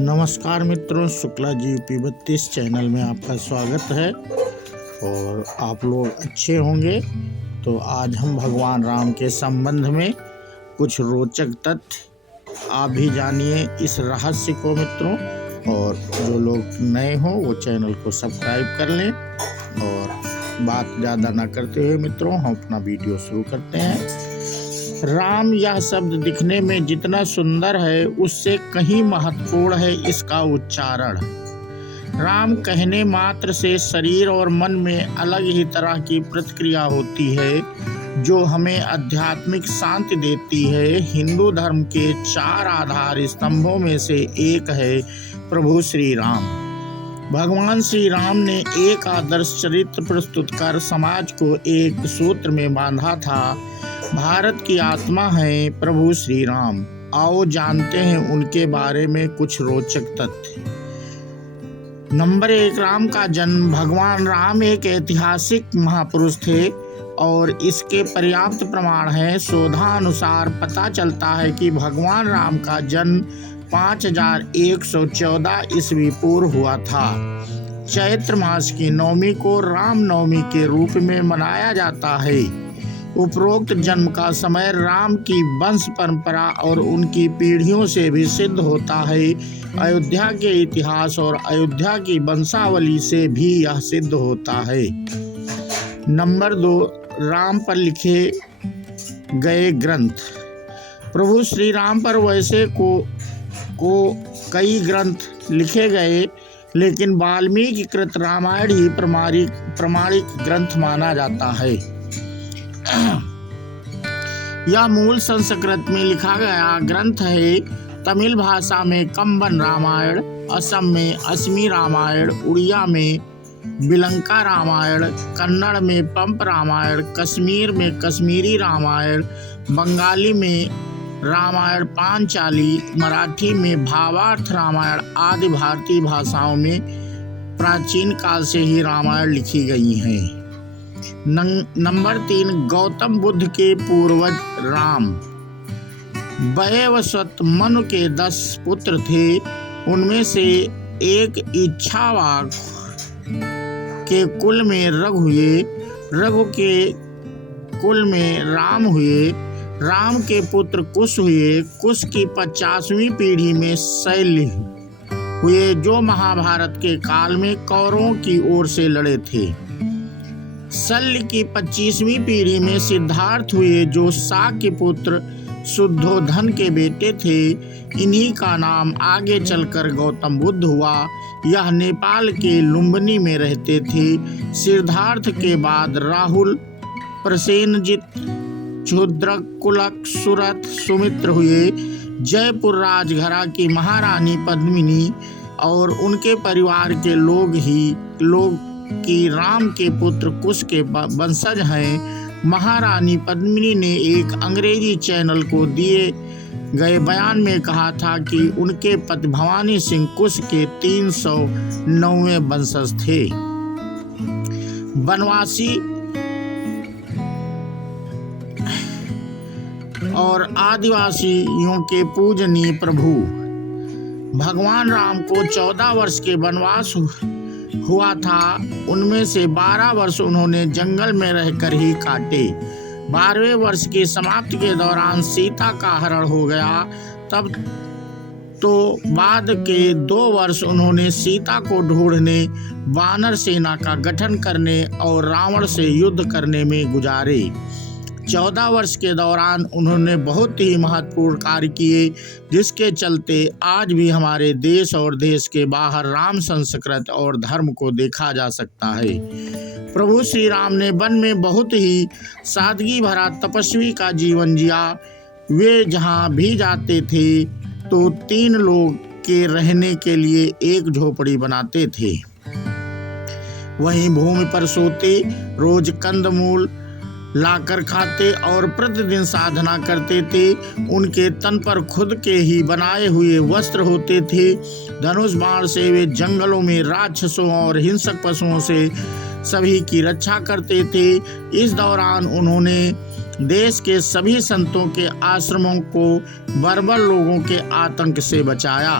नमस्कार मित्रों, Shukla ji UP 32 channel में आपका स्वागत है और आप लोग अच्छे होंगे। तो आज हम भगवान राम के संबंध में कुछ रोचक तथ्य आप भी जानिए इस रहस्य को मित्रों। और जो लोग नए हों वो चैनल को सब्सक्राइब कर लें। और बात ज़्यादा ना करते हुए मित्रों हम अपना वीडियो शुरू करते हैं। राम यह शब्द दिखने में जितना सुंदर है उससे कहीं महत्वपूर्ण है इसका उच्चारण। राम कहने मात्र से शरीर और मन में अलग ही तरह की प्रतिक्रिया होती है जो हमें आध्यात्मिक शांति देती है। हिंदू धर्म के 4 आधार स्तंभों में से एक है प्रभु श्री राम। भगवान श्री राम ने एक आदर्श चरित्र प्रस्तुत कर समाज को एक सूत्र में बांधा था। भारत की आत्मा है प्रभु श्री राम। आओ जानते हैं उनके बारे में कुछ रोचक तथ्य। नंबर 1, राम का जन्म। भगवान राम एक ऐतिहासिक महापुरुष थे और इसके पर्याप्त प्रमाण हैं। शोधानुसार पता चलता है कि भगवान राम का जन्म 5114 ईस्वी पूर्व हुआ था। चैत्र मास की नवमी को राम नवमी के रूप में मनाया जाता है। उपरोक्त जन्म का समय राम की वंश परंपरा और उनकी पीढ़ियों से भी सिद्ध होता है। अयोध्या के इतिहास और अयोध्या की वंशावली से भी यह सिद्ध होता है। नंबर 2, राम पर लिखे गए ग्रंथ। प्रभु श्री राम पर वैसे को कई ग्रंथ लिखे गए, लेकिन वाल्मीकि कृत रामायण ही प्रमाणिक ग्रंथ माना जाता है। यह मूल संस्कृत में लिखा गया ग्रंथ है। तमिल भाषा में कंबन रामायण, असम में असमी रामायण, उड़िया में बिलंका रामायण, कन्नड़ में पंप रामायण, कश्मीर में कश्मीरी रामायण, बंगाली में रामायण पांचाली, मराठी में भावार्थ रामायण आदि भारतीय भाषाओं में प्राचीन काल से ही रामायण लिखी गई हैं। नंबर 3, गौतम बुद्ध के पूर्वज राम। वैवस्वत मनु के 10 पुत्र थे। उनमें से एक इक्ष्वाकु के कुल में रघु हुए, रघु के कुल में राम हुए, राम के पुत्र कुश हुए, कुश की 50वीं पीढ़ी में शैल्य हुए जो महाभारत के काल में कौरवों की ओर से लड़े थे। शल्य की 25वीं पीढ़ी में सिद्धार्थ हुए जो शाक्य पुत्र शुद्धोधन के बेटे थे। इन्हीं का नाम आगे चलकर गौतम बुद्ध हुआ। यह नेपाल के लुम्बिनी में रहते थे। सिद्धार्थ के बाद राहुल, प्रसेनजित, क्षुद्रक, कुलक, सुरथ, सुमित्र हुए। जयपुर राजघरा की महारानी पद्मिनी और उनके परिवार के लोग कि राम के पुत्र कुश के वंशज हैं। महारानी पद्मिनी ने एक अंग्रेजी चैनल को दिए गए बयान में कहा था कि उनके पति भवानी सिंह कुश के 309वें वंशज थे। वनवासी और आदिवासियों के पूजनीय प्रभु। भगवान राम को 14 वर्ष के वनवास हुआ था। उनमें से 12 वर्ष उन्होंने जंगल में रहकर ही काटे। 12वें वर्ष की समाप्ति के दौरान सीता का हरण हो गया। तब तो बाद के 2 वर्ष उन्होंने सीता को ढूंढने, वानर सेना का गठन करने और रावण से युद्ध करने में गुजारे। 14 वर्ष के दौरान उन्होंने बहुत ही महत्वपूर्ण कार्य किए जिसके चलते आज भी हमारे देश और देश के बाहर राम संस्कृति और धर्म को देखा जा सकता है। प्रभु श्री राम ने वन में बहुत ही सादगी भरा तपस्वी का जीवन जिया। वे जहाँ भी जाते थे तो 3 लोग के रहने के लिए एक झोपड़ी बनाते थे। वहीं भूमि पर सोते, रोज कंदमूल लाकर खाते और प्रतिदिन साधना करते थे। उनके तन पर खुद के ही बनाए हुए वस्त्र होते थे। धनुष बाण से वे जंगलों में राक्षसों और हिंसक पशुओं से सभी की रक्षा करते थे। इस दौरान उन्होंने देश के सभी संतों के आश्रमों को बर्बर लोगों के आतंक से बचाया।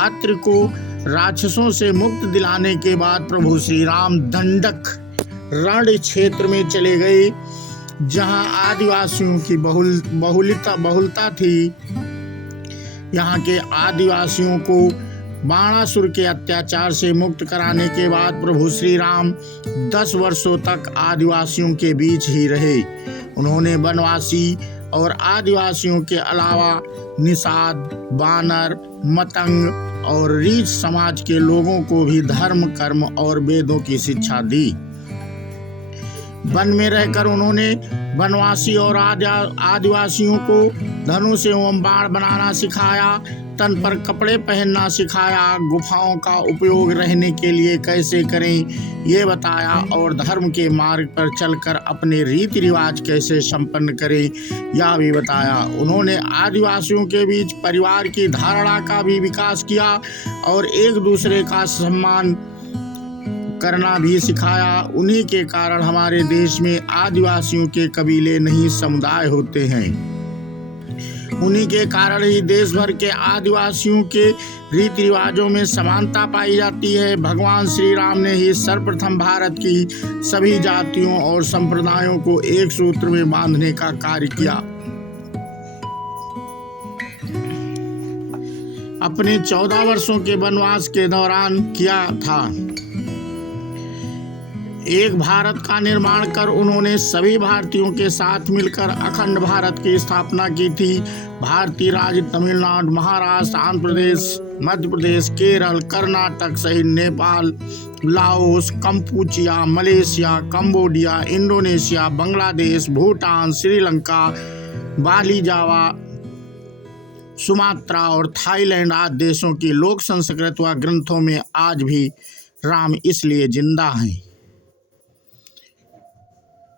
अत्रि को राक्षसों से मुक्त दिलाने के बाद प्रभु श्री राम दंडक रण क्षेत्र में चले गए, जहां आदिवासियों की बहुलता थी। यहाँ के आदिवासियों को बाणासुर के अत्याचार से मुक्त कराने के बाद प्रभु श्री राम 10 वर्षों तक आदिवासियों के बीच ही रहे। उन्होंने वनवासी और आदिवासियों के अलावा निषाद, बानर, मतंग और रीछ समाज के लोगों को भी धर्म, कर्म और वेदों की शिक्षा दी। वन में रहकर उन्होंने वनवासी और आदिवासियों को धनुष एवं बाण बनाना सिखाया, तन पर कपड़े पहनना सिखाया, गुफाओं का उपयोग रहने के लिए कैसे करें ये बताया और धर्म के मार्ग पर चलकर अपने रीति रिवाज कैसे संपन्न करें यह भी बताया। उन्होंने आदिवासियों के बीच परिवार की धारणा का भी विकास किया और एक दूसरे का सम्मान करना भी सिखाया। उन्हीं के कारण हमारे देश में आदिवासियों के कबीले नहीं समुदाय होते हैं। उन्हीं के कारण ही देश भर के आदिवासियों के रीति रिवाजों में समानता पाई जाती है। भगवान श्री राम ने ही सर्वप्रथम भारत की सभी जातियों और संप्रदायों को एक सूत्र में बांधने का कार्य किया। अपने 14 वर्षों के वनवास के दौरान किया था। एक भारत का निर्माण कर उन्होंने सभी भारतीयों के साथ मिलकर अखंड भारत की स्थापना की थी। भारतीय राज्य तमिलनाडु, महाराष्ट्र, आंध्र प्रदेश, मध्य प्रदेश, केरल, कर्नाटक सहित Nepal, Laos, Kampuchea, Malaysia, Cambodia, Indonesia, Bangladesh, Bhutan, Sri Lanka, बाली, जावा, सुमात्रा और थाईलैंड आदि देशों की लोक संस्कृत व ग्रंथों में आज भी राम इसलिए जिंदा हैं।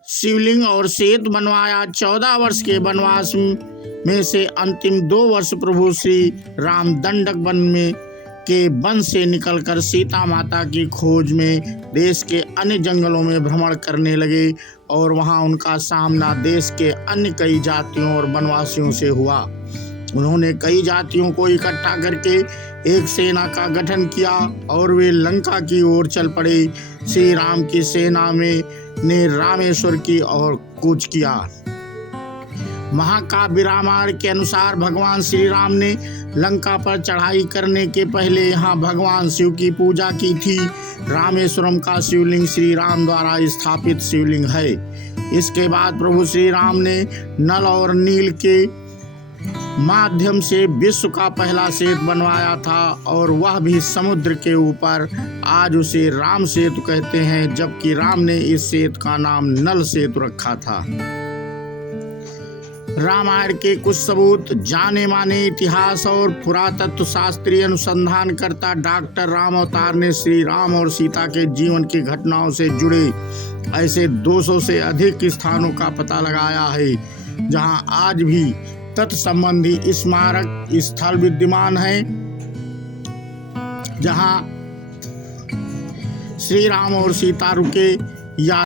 शिवलिंग और सेतु बनवाया। 14 वर्ष के वनवास में से अंतिम 2 वर्ष प्रभु श्री राम दंडक वन में के वन से निकलकर सीता माता की खोज में देश के अन्य जंगलों में भ्रमण करने लगे और वहां उनका सामना देश के अन्य कई जातियों और वनवासियों से हुआ। उन्होंने कई जातियों को इकट्ठा करके एक सेना का गठन किया और वे लंका की ओर चल पड़े। श्री राम की सेना ने रामेश्वर की ओर कूच किया। महाकाव्य रामायण के अनुसार भगवान श्री राम ने लंका पर चढ़ाई करने के पहले यहाँ भगवान शिव की पूजा की थी। रामेश्वरम का शिवलिंग श्री राम द्वारा स्थापित शिवलिंग है। इसके बाद प्रभु श्री राम ने नल और नील के माध्यम से विश्व का पहला सेतु बनवाया था और वह भी समुद्र के ऊपर। आज उसे राम सेतु कहते हैं, जबकि राम ने इस सेतु का नाम नल सेतु रखा था। रामायण के कुछ सबूत। जाने माने इतिहास और पुरातत्व शास्त्रीय अनुसंधानकर्ता डॉक्टर राम अवतार ने श्री राम और सीता के जीवन की घटनाओं से जुड़े ऐसे 200 से अधिक स्थानों का पता लगाया है, जहां आज भी तत्संबंधी स्मारक स्थल विद्यमान है, जहां श्री राम और सीता रुके या